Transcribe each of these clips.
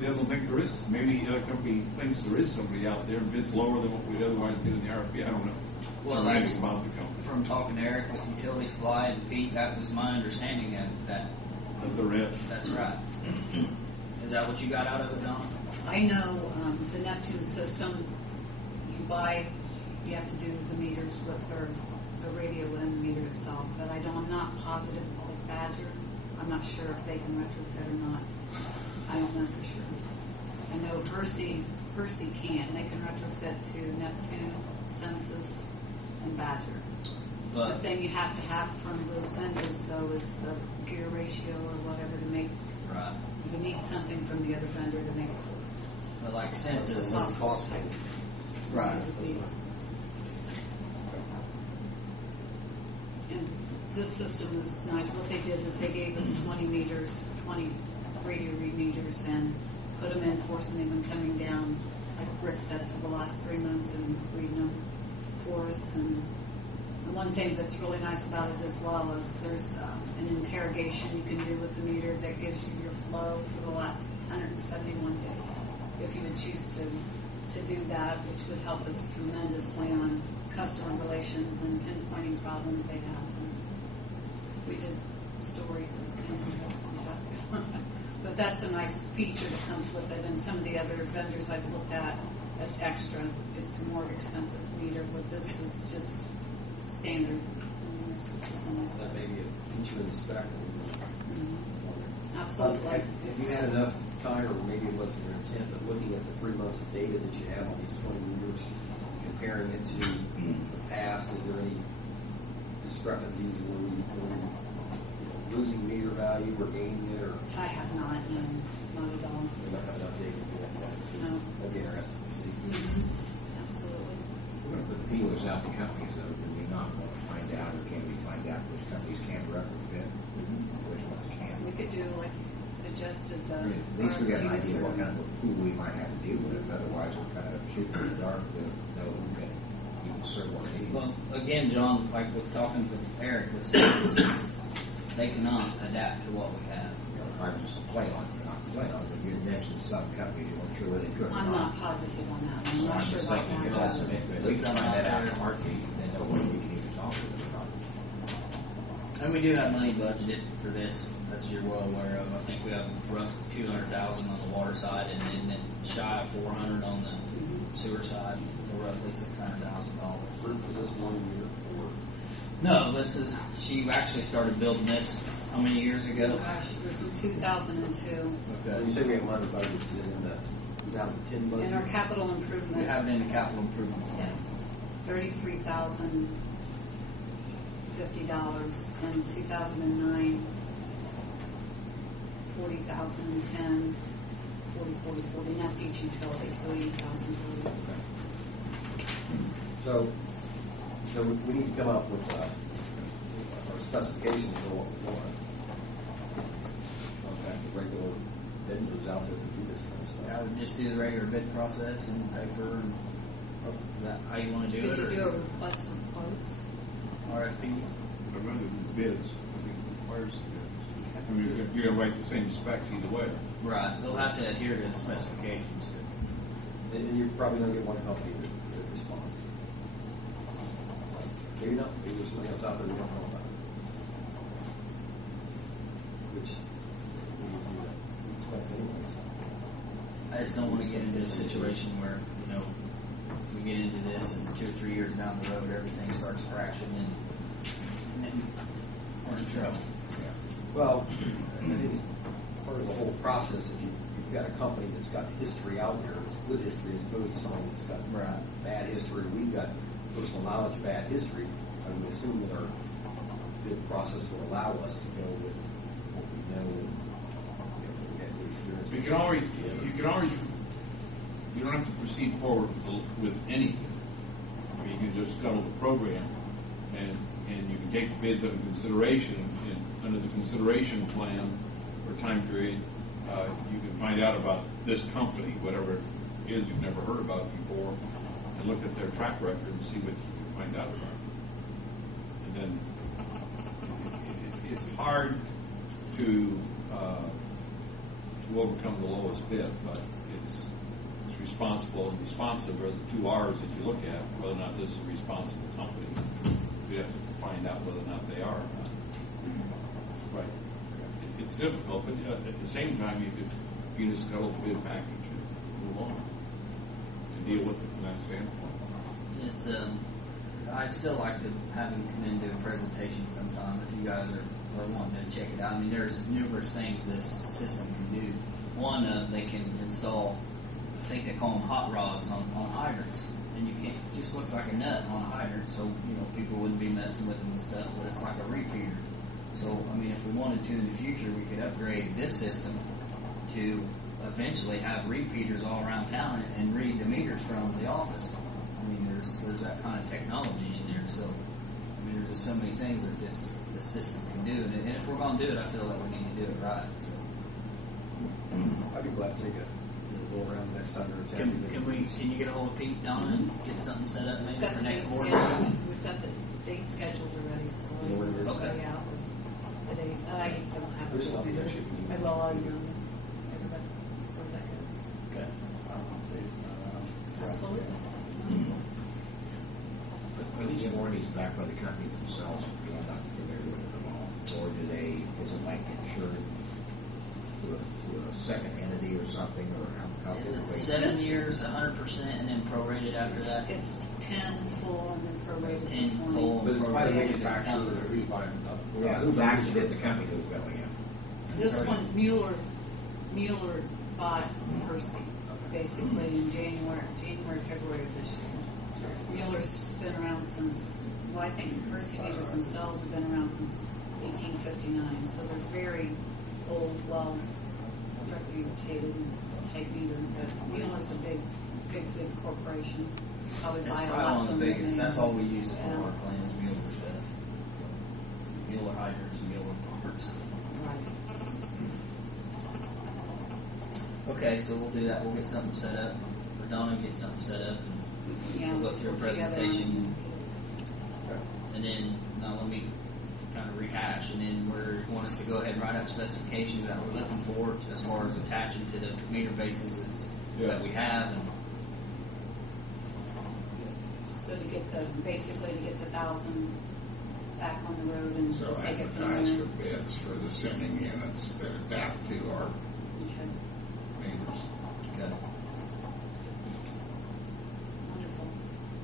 He doesn't think there is. Maybe the other company thinks there is somebody out there and bids lower than what we'd otherwise get in the RFP. I don't know. Well, that's about the company. From talking to Eric with Utility Supply and Pete, that was my understanding of that. That they're it. That's right. Is that what you got out of it, Don? I know the Neptune system, you have to do the meters with the radio and the meter itself, but I'm not positive like Badger. I'm not sure if they can retrofit or not. I don't know for sure. I know Hersey can. They can retrofit to Neptune, Census, and Badger. The thing you have to have from those vendors, though, is the gear ratio or whatever to make. Right. You need something from the other vendor to make it work. But like Census, right. And this system is nice. What they did is they gave us 20 radio read meters and put them in, forcing them and coming down, like Rick said, for the last 3 months and reading them for us. And the one thing that's really nice about it as well is there's an interrogation you can do with the meter that gives you your flow for the last 171 days. If you would choose to do that, which would help us tremendously on customer relations and pinpointing problems they have. And we did stories. It was kind of interesting. But that's a nice feature that comes with it. And some of the other vendors I've looked at, that's extra. It's a more expensive meter, but this is just standard. That may be a feature in the spec. Absolutely. If you had enough time, or maybe it wasn't your intent, but looking at the 3 months of data that you have on these 20 meters, comparing it to the past, is there any discrepancies where we losing meter value or gaining it, or I have not, no, not at all. we don't have enough data for that? No. That'd be interesting to see. Absolutely. We're going to put feelers out to companies, though. Do we not want to find out, or can we find out which companies can retrofit, which ones can? We could do, like you suggested, the At least we got an idea RFQs what kind of who we might have to deal with. Otherwise, we're kind of shooting in the dark to know who can even serve our needs. Well, again, John, like with talking with Eric, with Census, they cannot adapt to what we have. I was just complain on it, not complain on it. But you mentioned some companies, you weren't sure where they could. I'm not positive on that. I'm not sure just about thinking, if that. at least find that out in heartbeat, then know where we can even talk to them about. And we do have money budgeted for this, as you're well aware of. I think we have roughly $200,000 on the water side and then shy of $400,000 on the sewer side, so roughly $600,000. For this 1 year, or No, she actually started building this how many years ago? Gosh, it was in 2002. when you say we have money budget, is it in the 2010 budget? In our capital improvement. We have it in the capital improvement plan. Yes. $33,050 in 2009. 40,010, 40, and that's each utility, so 80,000 total. So we need to come up with our specifications for what we want. Contact the regular vendors out there to do this kind of stuff. I would just do the regular bid process and paper. And is that how you want to do Could it? you do a request for quotes? RFPs? I'd rather do bids. I think it requires the bids. I mean, you're going to write the same specs either way. Right. They'll have to adhere to the specifications too. And you're probably going to get one company that responds. Maybe not. Maybe there's something else out there we don't know about. Which we expect anyways. I just don't want to get into a situation where, we get into this and 2 or 3 years down the road, everything starts crashing and we're in trouble. Well, I think it's part of the whole process. If you've got a company that's got history out there, that's good history, as opposed to something that's got bad history. We've got personal knowledge of bad history. I would assume that our bid process will allow us to go with what we know and we have the experience. You don't have to proceed forward with anything. I mean, you can just scuttle the program, and you can take the bids under consideration. And under the consideration plan or time period, you can find out about this company, whatever it is you've never heard about before, and look at their track record and see what you can find out about. And then it's hard to to overcome the lowest bid, but it's responsible and responsive are the two R's that you look at, whether or not this is a responsible company. We have to find out whether or not they are or not. Right. It's difficult, but at the same time, you can just scuttle the bid package and move on and deal with it from that standpoint. It's I'd still like to have him come in and do a presentation sometime if you guys are wanting to check it out. I mean, there's numerous things this system can do. One, they can install, I think they call them hot rods on hydrants, and you can't. It just looks like a nut on a hydrant, so people wouldn't be messing with them and stuff. But it's like a repeater. So I mean, if we wanted to in the future, we could upgrade this system to eventually have repeaters all around town and read the meters from the office. I mean, there's that kind of technology in there. So I mean, there's just so many things that this system can do, and if we're going to do it, I feel like we need to do it right. So. I'd be glad to take go around the next time or Can you get a hold of Pete, Donna, and get something set up maybe We've got for the next date board scheduled. meeting? We've got the date scheduled already, so You know what it is? I'll lay out the date. I don't have There's it. something that should be- I will, I'll email you. Everybody, as far as that goes. Okay. Absolutely. Are these warranties backed by the companies themselves? I'm not familiar with them all. Or is it like insured to a second entity or something, or how Is it quickly? 7 This- years, 100%, and then prorated after that? It's 10 full and then prorated to 10 20. full. But it's by the prorated. manufacturer or who by Yeah, who backs it? The company who's going in. This one, Mueller bought Percy, basically in January, February of this year. Mueller's been around since, well, I think Percy meters themselves have been around since 1859, so they're very old, well reputed type meter. But Mueller's a big corporation. Probably That's buy a probably lot one of from the them. biggest. That's all we use for Yeah. our plant is Mueller stuff. Mueller hydrants, Mueller parts. Right. Okay, so we'll do that. We'll get something set up. Or Donna get something set up. Yeah, We'll go through a put together presentation. And then, now let me kind of rehash, and then we want us to go ahead and write out specifications that we're looking for as far as attaching to the meter bases that we have. And So to get basically to get the 1,000 back on the road and So take it from advertise there. for bids for the sending units that adapt to our Okay, meters. okay. wonderful.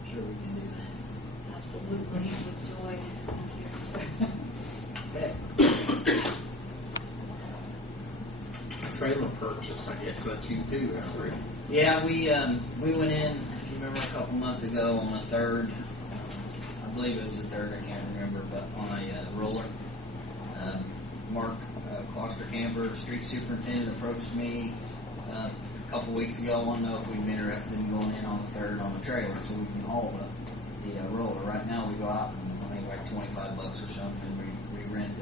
Sure we can do that. Absolutely, with joy. Thank Okay. Trailer purchase, I guess that's you too, Howard. Yeah, we went in, if you remember, a couple months ago on a third, I believe it was the third, I can't remember, but on a roller. Mark Klosterkamper, street superintendent, approached me a couple weeks ago. I want to know if we'd be interested in going in on the third on the trailer so we can haul the roller. Right now we go out and I think like $25 or something. We rent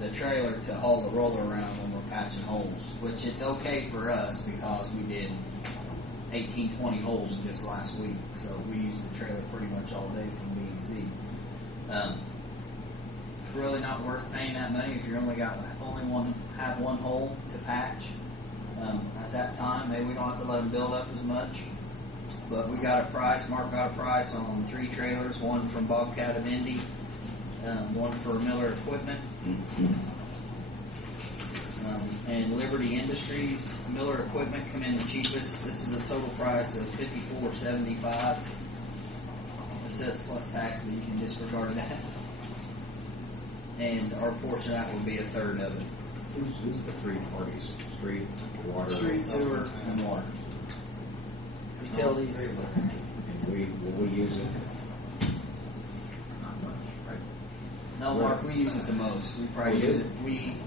the trailer to haul the roller around when we're patching holes, which it's okay for us because we did 18, 20 holes just last week, so we used the trailer pretty much all day from B&C. It's really not worth paying that money if you have one hole to patch. At that time, maybe we don't have to let them build up as much. But we got a price, Mark got a price on 3 trailers, one from Bobcat of Indy, one for Miller Equipment, and Liberty Industries. Miller Equipment come in the cheapest. This is a total price of $54.75. It says plus tax, but you can disregard that. And our portion of that will be a third of it. Who's the three parties? Street, water? Street, sewer, and water. Utilities. Will we use it? Not much, right? No, Mark, we use it the most. We probably use it.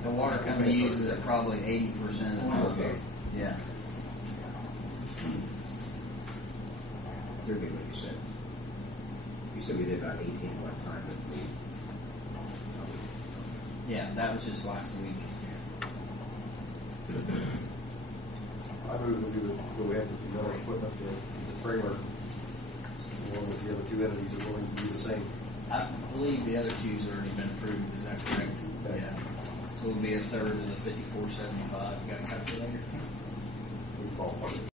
The water company uses it probably 80% of the time. Okay. Yeah. Forget what you said. You said we did about 18 one time, but Yeah, that was just last week. I move that we would go ahead with the Miller Equipment, the trailer, as long as the other two entities are willing to do the same. I believe the other two's already been approved. Is that correct? Okay. Yeah. So it'll be a third of the 54.75. You got a calculator? We ballpark